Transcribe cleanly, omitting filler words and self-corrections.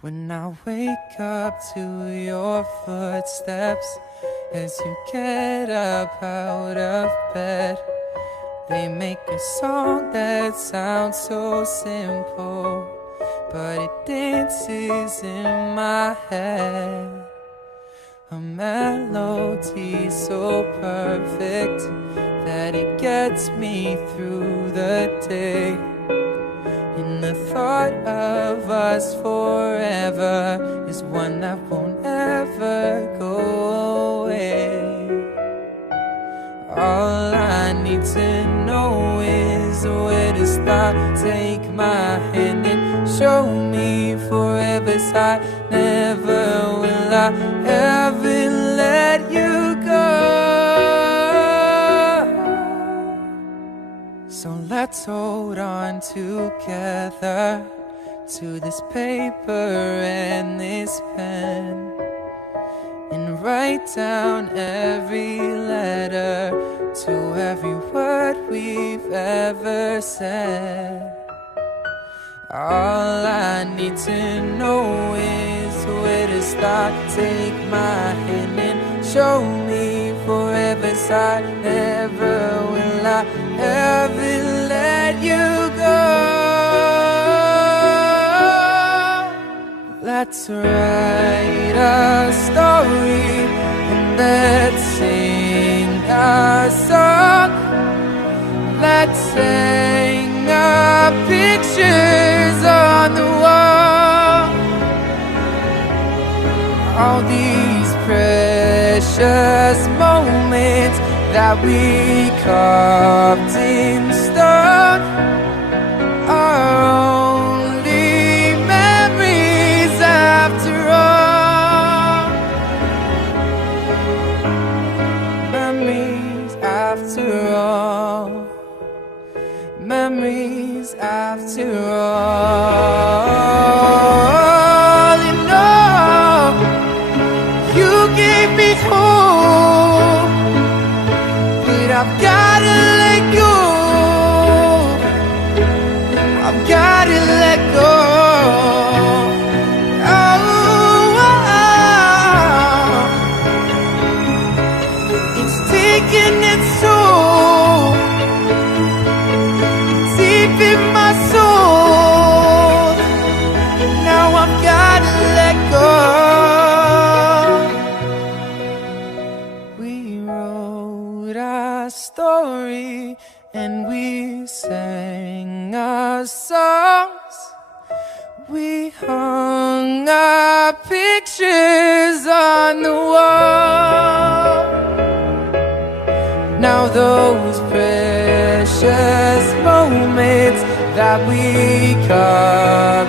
When I wake up to your footsteps as you get up out of bed, they make a song that sounds so simple, but it dances in my head. A melody so perfect that it gets me through the day. And the thought of us forever is one that won't ever go away. All I need to know is where to start. Take my hand and show me forever's high. Never will I ever let you go. So let's hold on together to this paper and this pen, and write down every letter to every word we've ever said. All I need to know is where to start. Take my hand and show me forever's side. Never will I ever let you go. Let's write a story and let's sing a song. Let's hang our pictures on the wall. All these precious moments that we carved in stone are only memories after all. Memories after all. Memories after all. You know, you gave me hope, but I've gotta let go. I've gotta let go. Oh, it's taking its toll deep in my soul. Now I've gotta let go. We wrote our story and we sang our songs. We hung our pictures on the wall. Now those precious moments that we carved